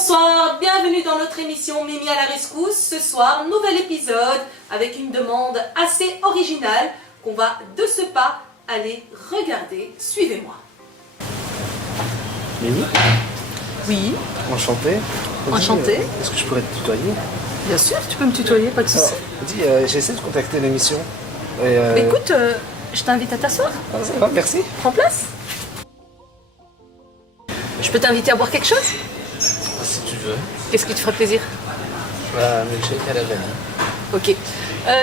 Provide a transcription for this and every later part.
Bonsoir, bienvenue dans notre émission Mimi à la rescousse. Ce soir, nouvel épisode avec une demande assez originale qu'on va de ce pas aller regarder. Suivez-moi. Mimi, Oui, enchanté. Enchanté. Est-ce que je pourrais te tutoyer? bien sûr, tu peux me tutoyer, pas de souci. Dis, j'ai essayé de contacter l'émission. Écoute, je t'invite à t'asseoir. Ça va, merci. Prends place. Je peux t'inviter à boire quelque chose? Si tu veux. Qu'est-ce qui te ferait plaisir? Milkshake à la vanille. Ok.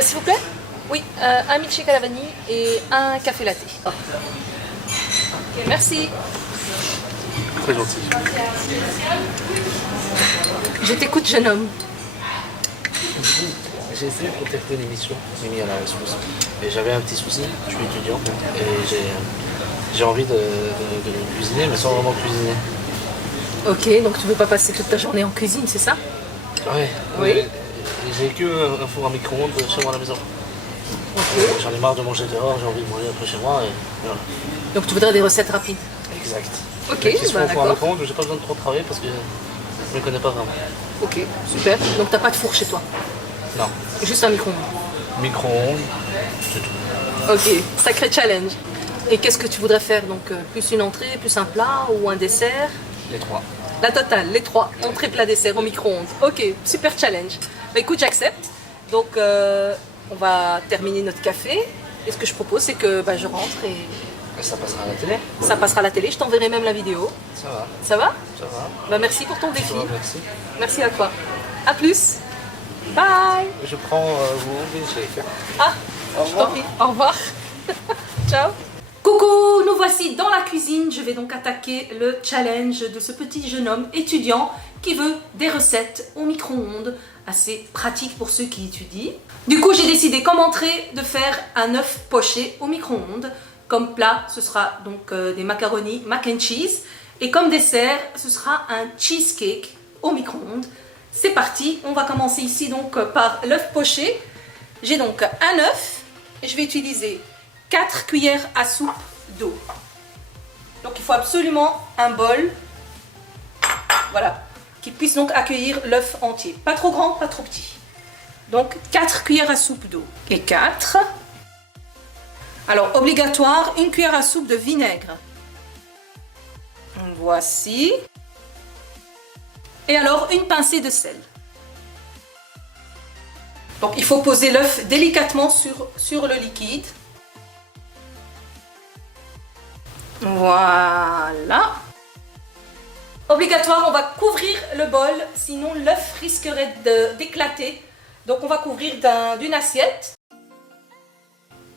S'il vous plaît? Oui, un milkshake à la vanille et un café latte. Ok, merci. Très gentil. Je t'écoute, jeune homme. J'ai essayé de contacter l'émission Mimi à la rescousse. Et j'avais un petit souci, je suis étudiant et j'ai envie de cuisiner, mais sans vraiment cuisiner. Ok, donc tu veux pas passer toute ta journée en cuisine, c'est ça? Ouais. Oui. J'ai que un four à micro-ondes chez moi à la maison. Ok. J'en ai marre de manger dehors, j'ai envie de manger un peu chez moi et voilà. Donc tu voudrais des recettes rapides? Exact. Ok, Qui se font bah au four à d'accord. micro-ondes, j'ai pas besoin de trop travailler parce que je ne me connais pas vraiment. Ok, super. Donc t'as pas de four chez toi? Non. Juste un micro-ondes. Micro-ondes, c'est tout. Ok, sacré challenge. Et qu'est-ce que tu voudrais faire? Donc plus une entrée, plus un plat ou un dessert? Les trois. La totale, les trois, entrée, plat, dessert au micro-ondes. Ok, super challenge. Bah écoute, j'accepte. Donc on va terminer notre café. Et ce que je propose, c'est que je rentre et Et ça passera à la télé? ça passera à la télé. Je t'enverrai même la vidéo. Ça va, Ça va? ça va. Bah merci pour ton défi. Ça va, merci. Merci à toi. À plus. Bye. Je prends vos milkshakes. Ah, Au je t'en prie. Au revoir. Ciao. Coucou, nous voici dans la cuisine. Je vais donc attaquer le challenge de ce petit jeune homme étudiant qui veut des recettes au micro-ondes, assez pratique pour ceux qui étudient. Du coup, j'ai décidé comme entrée de faire un œuf poché au micro-ondes. Comme plat, ce sera donc des macaronis mac and cheese. Et comme dessert, ce sera un cheesecake au micro-ondes. C'est parti, on va commencer ici donc par l'œuf poché. J'ai donc un œuf et je vais utiliser 4 cuillères à soupe d'eau. Donc il faut absolument un bol, voilà, qui puisse donc accueillir l'œuf entier. Pas trop grand, pas trop petit. Donc 4 cuillères à soupe d'eau. Et 4. Alors obligatoire, une cuillère à soupe de vinaigre. Voici. Et alors une pincée de sel. Donc il faut poser l'œuf délicatement sur le liquide. Voilà. Obligatoire, on va couvrir le bol, sinon l'œuf risquerait d'éclater. Donc on va couvrir d'une assiette.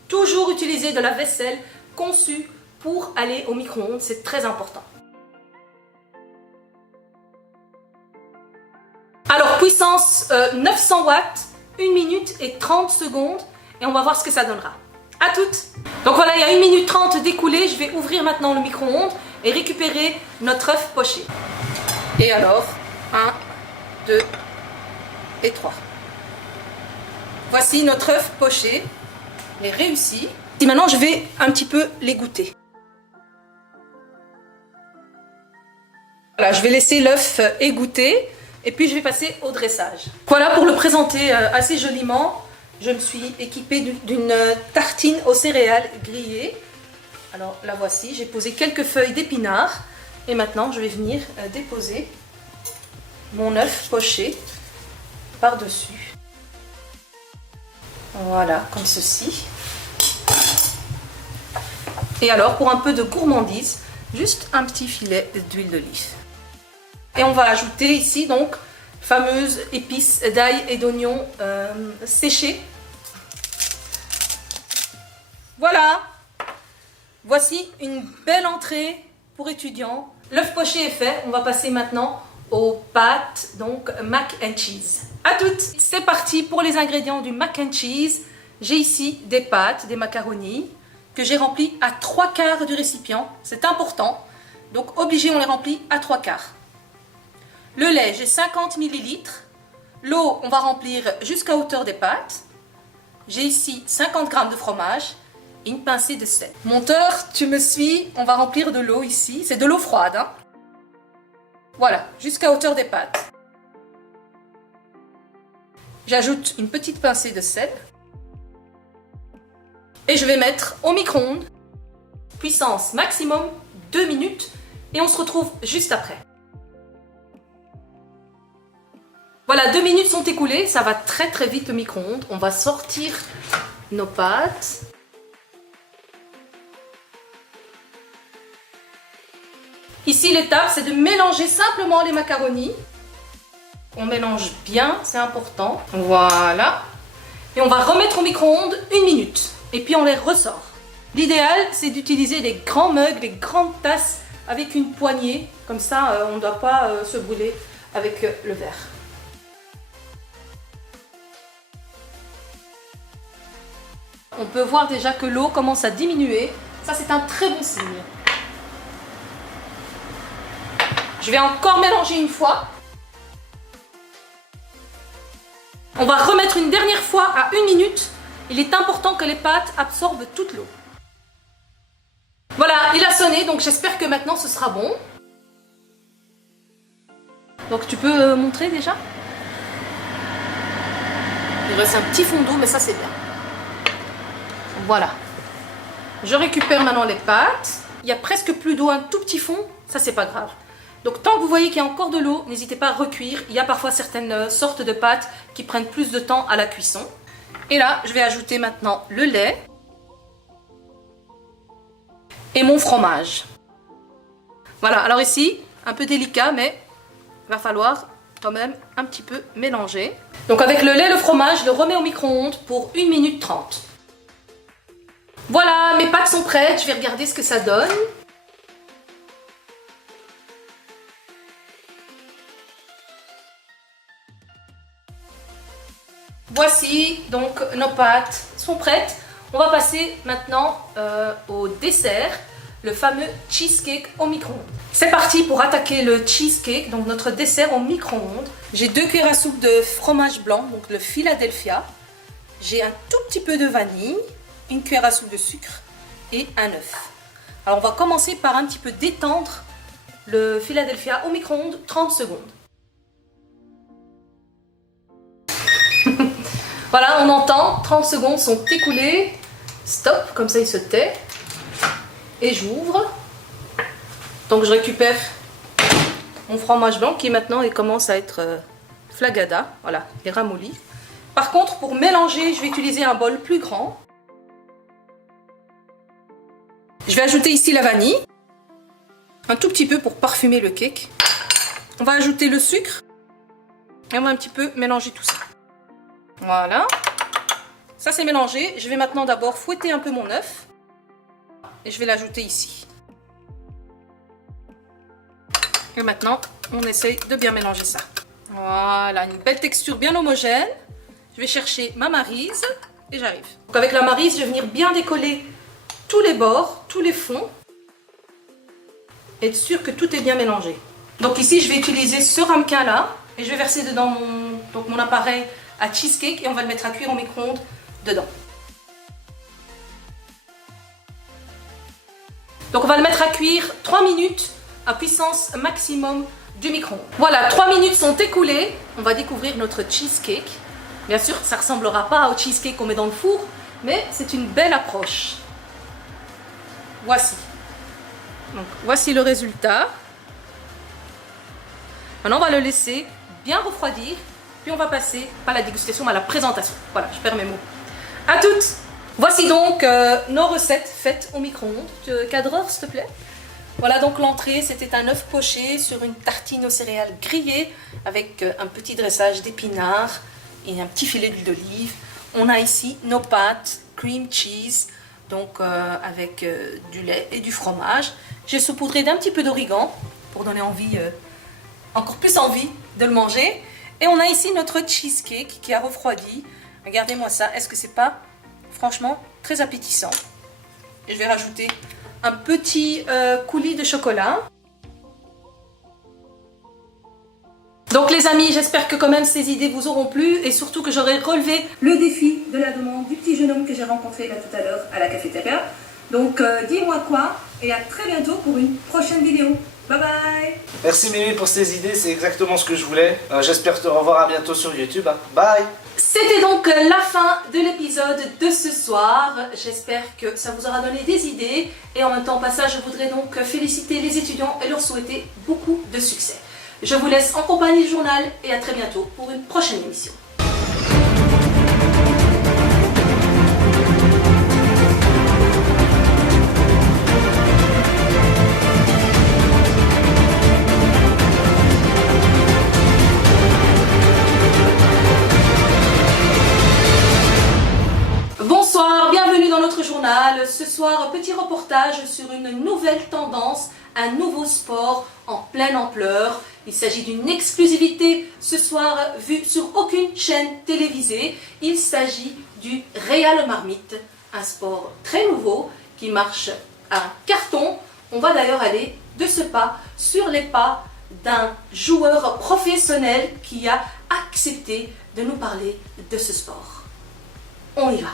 Toujours utiliser de la vaisselle conçue pour aller au micro-ondes, c'est très important. Alors puissance 900 watts, 1 minute et 30 secondes et on va voir ce que ça donnera. À toutes. Donc voilà, il y a 1 minute 30 d'écoulé, je vais ouvrir maintenant le micro-ondes et récupérer notre œuf poché. Et alors, 1, 2 et 3. Voici notre œuf poché, il est réussi. Et maintenant je vais un petit peu l'égoutter. Voilà, je vais laisser l'œuf égoutter. Et puis je vais passer au dressage. Voilà, pour le présenter assez joliment, je me suis équipée d'une tartine aux céréales grillées. Alors la voici, j'ai posé quelques feuilles d'épinards. Et maintenant je vais venir déposer mon œuf poché par-dessus. Voilà, comme ceci. Et alors pour un peu de gourmandise, juste un petit filet d'huile d'olive. Et on va ajouter ici donc fameuses épices d'ail et d'oignon séchés. Voilà, voici une belle entrée pour étudiants. L'œuf poché est fait, on va passer maintenant aux pâtes, donc mac and cheese. À toutes, c'est parti pour les ingrédients du mac and cheese. J'ai ici des pâtes, des macaronis que j'ai remplies à 3/4 du récipient, c'est important. Donc obligé, on les remplit à 3/4. Le lait, j'ai 50 ml. L'eau, on va remplir jusqu'à hauteur des pâtes. J'ai ici 50 g de fromage et une pincée de sel. Monteur, tu me suis? On va remplir de l'eau ici. C'est de l'eau froide, hein. Voilà, jusqu'à hauteur des pâtes. J'ajoute une petite pincée de sel. Et je vais mettre au micro-ondes, puissance maximum 2 minutes. Et on se retrouve juste après. Voilà, 2 minutes sont écoulées, ça va très très vite le micro-ondes. On va sortir nos pâtes. Ici, l'étape, c'est de mélanger simplement les macaronis. On mélange bien, c'est important. Voilà. Et on va remettre au micro-ondes 1 minute. Et puis on les ressort. L'idéal, c'est d'utiliser les grands mugs, les grandes tasses avec une poignée. Comme ça, on ne doit pas se brûler avec le verre. On peut voir déjà que l'eau commence à diminuer. Ça, c'est un très bon signe. Je vais encore mélanger une fois. On va remettre une dernière fois à 1 minute. Il est important que les pâtes absorbent toute l'eau. Voilà, il a sonné, donc j'espère que maintenant ce sera bon. Donc tu peux montrer déjà? Il reste un petit fond d'eau, mais ça c'est bien. Voilà. Je récupère maintenant les pâtes. Il y a presque plus d'eau, un tout petit fond. Ça c'est pas grave. Donc tant que vous voyez qu'il y a encore de l'eau, n'hésitez pas à recuire. Il y a parfois certaines sortes de pâtes qui prennent plus de temps à la cuisson. Et là, je vais ajouter maintenant le lait et mon fromage. Voilà, alors ici, un peu délicat, mais il va falloir quand même un petit peu mélanger. Donc avec le lait et le fromage, je le remets au micro-ondes pour 1 minute 30. Voilà, mes pâtes sont prêtes, je vais regarder ce que ça donne. Voici, donc nos pâtes sont prêtes. On va passer maintenant au dessert, le fameux cheesecake au micro-ondes. C'est parti pour attaquer le cheesecake, donc notre dessert au micro-ondes. J'ai 2 cuillères à soupe de fromage blanc, donc le Philadelphia. J'ai un tout petit peu de vanille, 1 cuillère à soupe de sucre et un œuf. Alors on va commencer par un petit peu détendre le Philadelphia au micro-ondes 30 secondes. Voilà, on entend, 30 secondes sont écoulées. Stop, comme ça il se tait. Et j'ouvre. Donc je récupère mon fromage blanc qui maintenant il commence à être flagada. Voilà, il est ramolli. Par contre, pour mélanger, je vais utiliser un bol plus grand. Je vais ajouter ici la vanille. Un tout petit peu pour parfumer le cake. On va ajouter le sucre. Et on va un petit peu mélanger tout ça. Voilà, ça c'est mélangé. Je vais maintenant d'abord fouetter un peu mon œuf et je vais l'ajouter ici. Et maintenant, on essaye de bien mélanger ça. Voilà, une belle texture bien homogène. Je vais chercher ma maryse et j'arrive. Donc avec la maryse, je vais venir bien décoller tous les bords, tous les fonds. Être sûr que tout est bien mélangé. Donc ici, je vais utiliser ce ramequin là et je vais verser dedans mon appareil à cheesecake et on va le mettre à cuire au micro-ondes dedans. Donc on va le mettre à cuire 3 minutes à puissance maximum du micro-ondes. Voilà, 3 minutes sont écoulées. On va découvrir notre cheesecake. Bien sûr, ça ne ressemblera pas au cheesecake qu'on met dans le four, mais c'est une belle approche. Voici. Donc voici le résultat. Maintenant on va le laisser bien refroidir. Puis on va passer, pas la dégustation, mais à la présentation. Voilà, je perds mes mots. À toutes! Voici donc nos recettes faites au micro-ondes. Cadreur, s'il te plaît. Voilà donc l'entrée, c'était un œuf poché sur une tartine aux céréales grillées avec un petit dressage d'épinards et un petit filet d'huile d'olive. On a ici nos pâtes cream cheese, donc avec du lait et du fromage. J'ai saupoudré d'un petit peu d'origan pour donner envie, encore plus envie de le manger. Et on a ici notre cheesecake qui a refroidi. Regardez-moi ça, est-ce que c'est pas franchement très appétissant? Et je vais rajouter un petit coulis de chocolat. Donc les amis, j'espère que quand même ces idées vous auront plu et surtout que j'aurai relevé le défi de la demande du petit jeune homme que j'ai rencontré là tout à l'heure à la cafétéria. Donc dis-moi quoi et à très bientôt pour une prochaine vidéo. Bye bye. Merci Mimi pour ces idées, c'est exactement ce que je voulais. J'espère te revoir à bientôt sur YouTube. Hein. Bye. C'était donc la fin de l'épisode de ce soir. J'espère que ça vous aura donné des idées. Et en même temps, au passage, je voudrais donc féliciter les étudiants et leur souhaiter beaucoup de succès. Je vous laisse en compagnie du journal et à très bientôt pour une prochaine émission. Bonsoir, bienvenue dans notre journal. Ce soir, petit reportage sur une nouvelle tendance, un nouveau sport en pleine ampleur. Il s'agit d'une exclusivité ce soir vue sur aucune chaîne télévisée. Il s'agit du Real Marmite, un sport très nouveau qui marche à carton. On va d'ailleurs aller de ce pas sur les pas d'un joueur professionnel qui a accepté de nous parler de ce sport. On y va.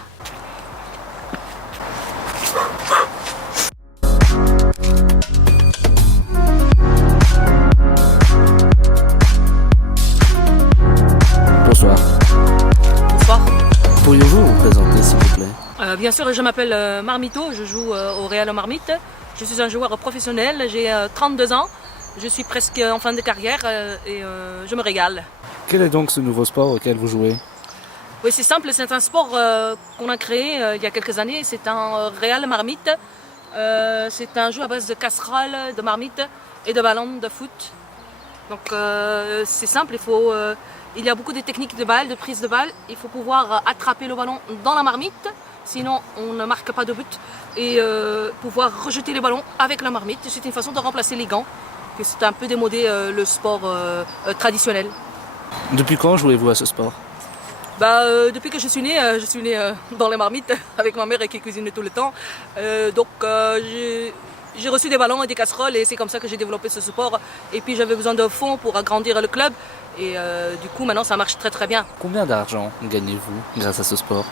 Bonsoir. Bonsoir. Pourriez-vous vous présenter s'il vous plaît? Bien sûr, je m'appelle Marmito, je joue au Real Marmite. Je suis un joueur professionnel, j'ai 32 ans. Je suis presque en fin de carrière et je me régale. Quel est donc ce nouveau sport auquel vous jouez? Oui, c'est simple, c'est un sport qu'on a créé il y a quelques années. C'est un Real Marmite. C'est un jeu à base de casseroles, de marmites et de ballons de foot. Donc c'est simple, il y a beaucoup de techniques de balle, de prise de balle. Il faut pouvoir attraper le ballon dans la marmite, sinon on ne marque pas de but. Et pouvoir rejeter les ballons avec la marmite. C'est une façon de remplacer les gants, que c'est un peu démodé le sport traditionnel. Depuis quand jouez-vous à ce sport? Depuis que je suis née dans les marmites avec ma mère qui cuisine tout le temps. J'ai reçu des ballons et des casseroles et c'est comme ça que j'ai développé ce sport. Et puis j'avais besoin de fonds pour agrandir le club et du coup maintenant ça marche très très bien. Combien d'argent gagnez-vous grâce à ce sport?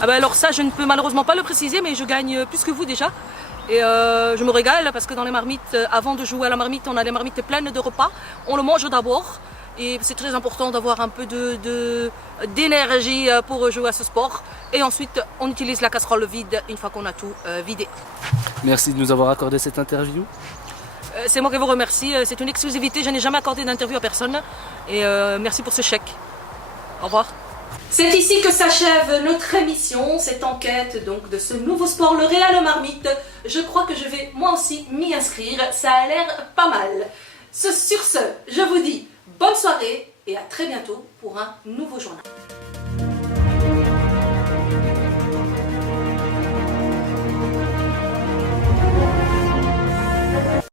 Alors ça je ne peux malheureusement pas le préciser mais je gagne plus que vous déjà. Et je me régale parce que dans les marmites, avant de jouer à la marmite, on a les marmites pleines de repas. On le mange d'abord. Et c'est très important d'avoir un peu d'énergie pour jouer à ce sport. Et ensuite, on utilise la casserole vide une fois qu'on a tout vidé. Merci de nous avoir accordé cette interview. C'est moi qui vous remercie. C'est une exclusivité. Je n'ai jamais accordé d'interview à personne. Et merci pour ce chèque. Au revoir. C'est ici que s'achève notre émission, cette enquête donc de ce nouveau sport, le Real Marmite. Je crois que je vais moi aussi m'y inscrire. Ça a l'air pas mal. Sur ce, je vous dis bonne soirée et à très bientôt pour un nouveau journal.